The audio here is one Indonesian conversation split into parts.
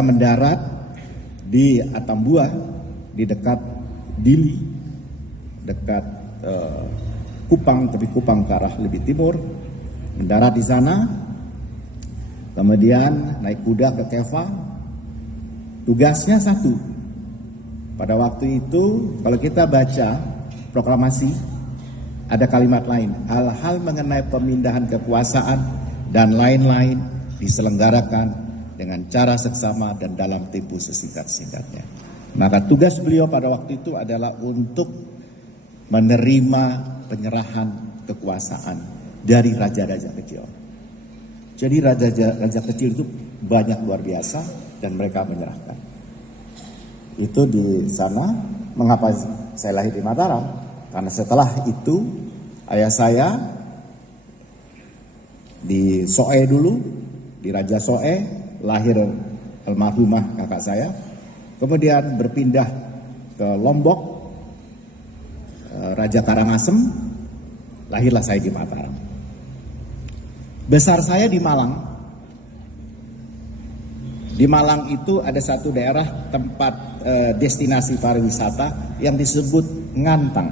mendarat di Atambua, di dekat Dili, dekat Kupang, tapi Kupang ke arah lebih timur. Mendarat di sana, kemudian naik kuda ke Keva. Tugasnya satu. Pada waktu itu, kalau kita baca proklamasi, ada kalimat lain. Hal-hal mengenai pemindahan kekuasaan dan lain-lain diselenggarakan dengan cara seksama dan dalam tempo sesingkat-singkatnya. Maka tugas beliau pada waktu itu adalah untuk menerima penyerahan kekuasaan dari raja-raja kecil. Jadi raja-raja kecil itu banyak luar biasa dan mereka menyerahkan. Itu di sana. Mengapa saya lahir di Mataram? Karena setelah itu ayah saya di Soe dulu, di Raja Soe, lahir almarhumah kakak saya. Kemudian berpindah ke Lombok, Raja Karangasem, lahirlah saya di Mataram. Besar saya di Malang. Di Malang itu ada satu daerah tempat destinasi pariwisata yang disebut Ngantang.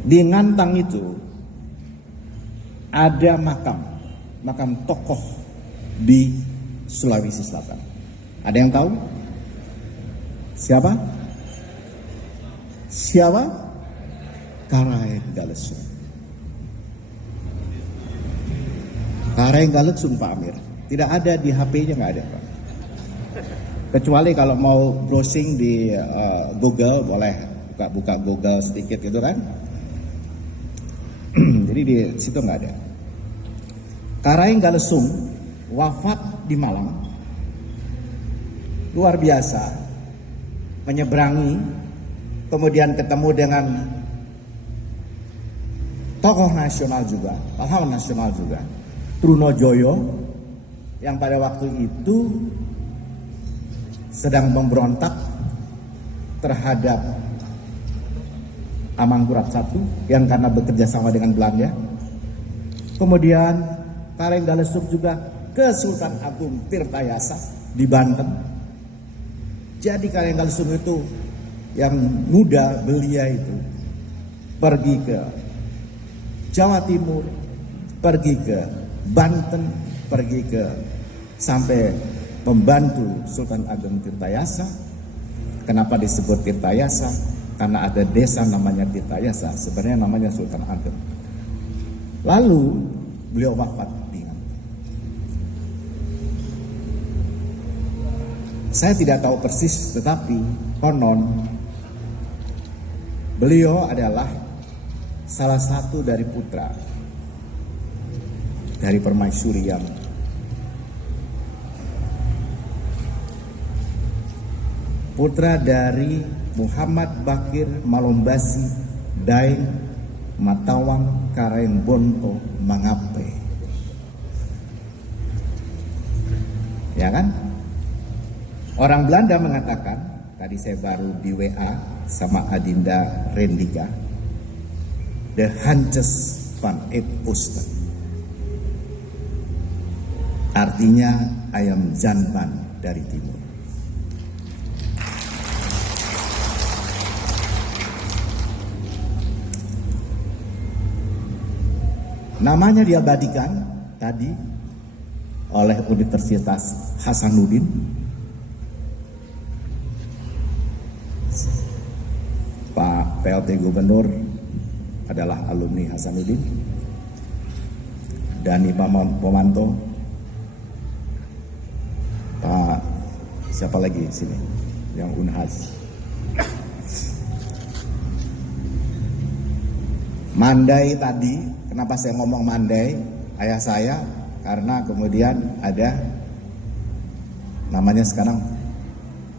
Di Ngantang itu ada makam tokoh di Sulawesi Selatan. Ada yang tahu? Siapa? Siapa? Karaenggalesum. Karaenggalesum, Pak Amir. Tidak ada di HP-nya, nggak ada, Pak. Kecuali kalau mau browsing di Google, boleh buka Google sedikit gitu kan. Jadi di situ nggak ada. Karaenggalesum wafat di Malang. Luar biasa. Menyeberangi, kemudian ketemu dengan tokoh nasional juga, pahlawan nasional juga, Trunojoyo, yang pada waktu itu sedang memberontak terhadap Amangkurat I yang karena bekerja sama dengan Belanda. Kemudian Karaenggalesum juga ke Sultan Agung Tirtayasa di Banten. Jadi Karaenggalesum itu yang muda belia itu pergi ke Jawa Timur, pergi ke Banten, pergi ke sampai membantu Sultan Agung Tirtayasa. Kenapa disebut Tirtayasa? Karena ada desa namanya Tirtayasa, sebenarnya namanya Sultan Agung. Lalu beliau wafat di Ngantang. Saya tidak tahu persis, tetapi konon beliau adalah salah satu dari putra dari permaisuri yang putra dari Muhammad Bakir Malombasi Daeng Matawang Karengbonto Mangape. Ya kan? Orang Belanda mengatakan, tadi saya baru di WA sama Adinda Rendika, the Hanches van het Oosten. Artinya ayam jantan dari timur. Namanya diabadikan tadi oleh Universitas Hasanuddin. Pak PLT Gubernur adalah alumni Hasanuddin. Dani Pomanto. Pak siapa lagi sini yang Unhas? Mandai tadi, kenapa saya ngomong Mandai, ayah saya, karena kemudian ada namanya sekarang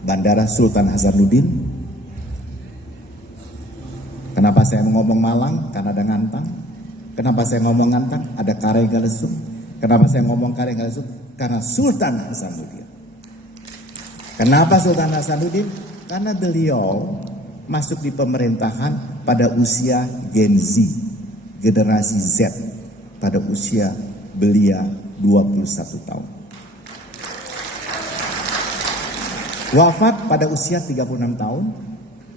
Bandara Sultan Hasanuddin. Kenapa saya ngomong Malang? Karena ada Ngantang. Kenapa saya ngomong Ngantang? Ada Karaenggalesum. Kenapa saya ngomong Karaenggalesum? Karena Sultan Hasanuddin. Kenapa Sultan Hasanuddin? Karena beliau masuk di pemerintahan pada usia Gen Z, generasi Z, pada usia belia 21 tahun. Wafat pada usia 36 tahun,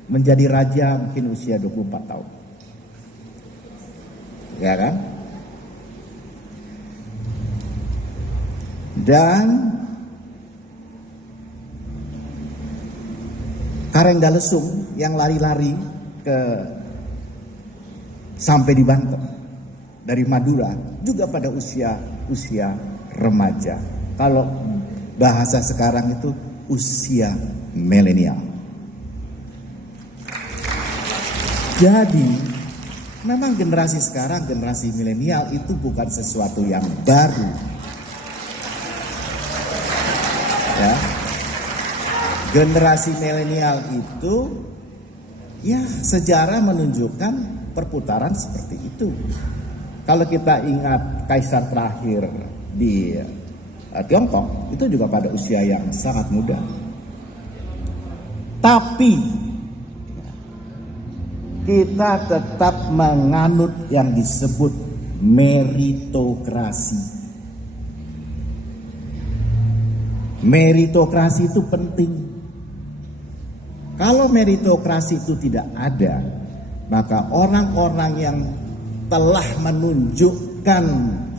menjadi raja mungkin usia 24 tahun. Ya kan? Dan Karanggalesung yang lari-lari ke sampai di Banten dari Madura juga pada usia remaja. Kalau bahasa sekarang itu usia milenial. Jadi memang generasi sekarang, generasi milenial itu bukan sesuatu yang baru. Ya. Generasi milenial itu ya sejarah menunjukkan perputaran seperti itu. Kalau kita ingat kaisar terakhir di Tiongkok itu juga pada usia yang sangat muda. Tapi kita tetap menganut yang disebut meritokrasi. Meritokrasi itu penting. Kalau meritokrasi itu tidak ada, maka orang-orang yang telah menunjukkan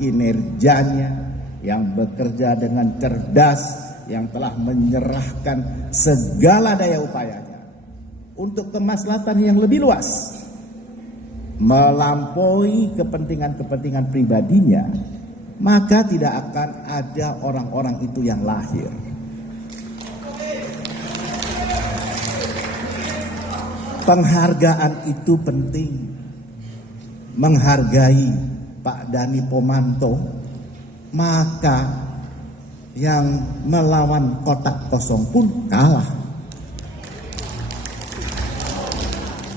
kinerjanya, yang bekerja dengan cerdas, yang telah menyerahkan segala daya upayanya untuk kemaslahatan yang lebih luas, melampaui kepentingan-kepentingan pribadinya, maka tidak akan ada orang-orang itu yang lahir. Penghargaan itu penting. Menghargai Pak Dani Pomanto, maka yang melawan kotak kosong pun kalah.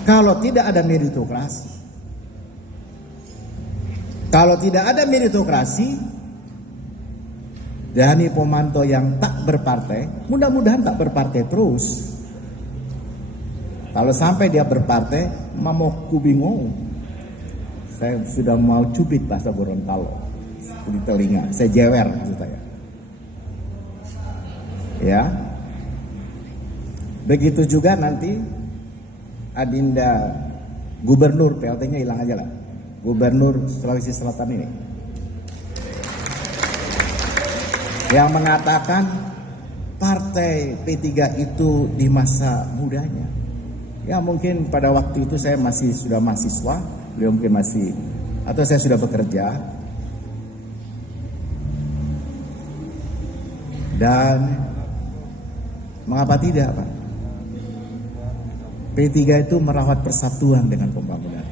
Kalau tidak ada meritokrasi, Dani Pomanto yang tak berpartai, mudah-mudahan tak berpartai terus. Kalau sampai dia berpartai, mamoku bingung. Saya sudah mau cubit bahasa Gorontalo di telinga, saya jewer maksud saya. Ya, begitu juga nanti Adinda Gubernur, PLT-nya hilang aja lah, Gubernur Sulawesi Selatan ini, yang mengatakan partai P3 itu di masa mudanya. Ya mungkin pada waktu itu saya sudah mahasiswa, beliau mungkin masih, atau saya sudah bekerja. Dan mengapa tidak, Pak? P3 itu merawat persatuan dengan pembangunan.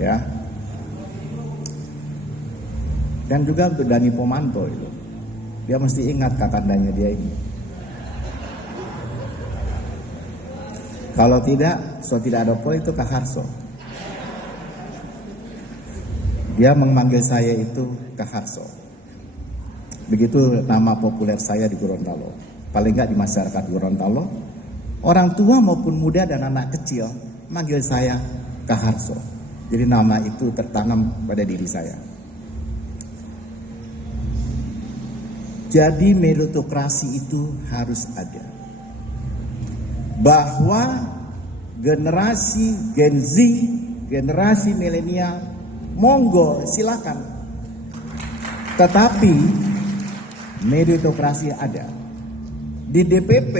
Ya. Dan juga untuk Dani Pomanto itu, dia mesti ingat kakandanya dia ini. Kalau tidak, tidak ada poin itu Kak Harso. Dia memanggil saya itu Kak Harso. Begitu nama populer saya di Gorontalo. Paling nggak di masyarakat Gorontalo, orang tua maupun muda dan anak kecil manggil saya Kak Harso. Jadi nama itu tertanam pada diri saya. Jadi meritokrasi itu harus ada. Bahwa generasi Gen Z, generasi milenial, monggo silakan. Tetapi meritokrasi ada. Di DPP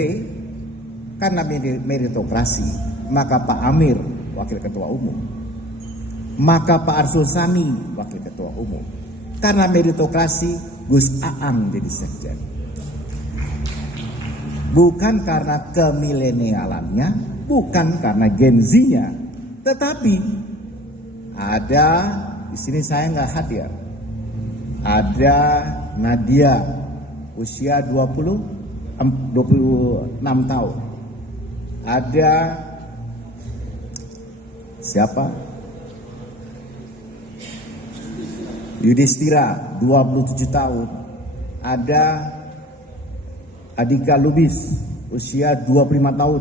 karena meritokrasi, maka Pak Amir wakil ketua umum, maka Pak Arsul Sani wakil ketua umum. Karena meritokrasi, Gus Aang jadi sekjen. Bukan karena kemilenialannya, bukan karena Gen Z-nya, tetapi ada di sini saya nggak hadir. Ada Nadia usia 26 tahun. Ada siapa? Yudhistira 27 tahun. Ada Adhika Lubis usia 25 tahun.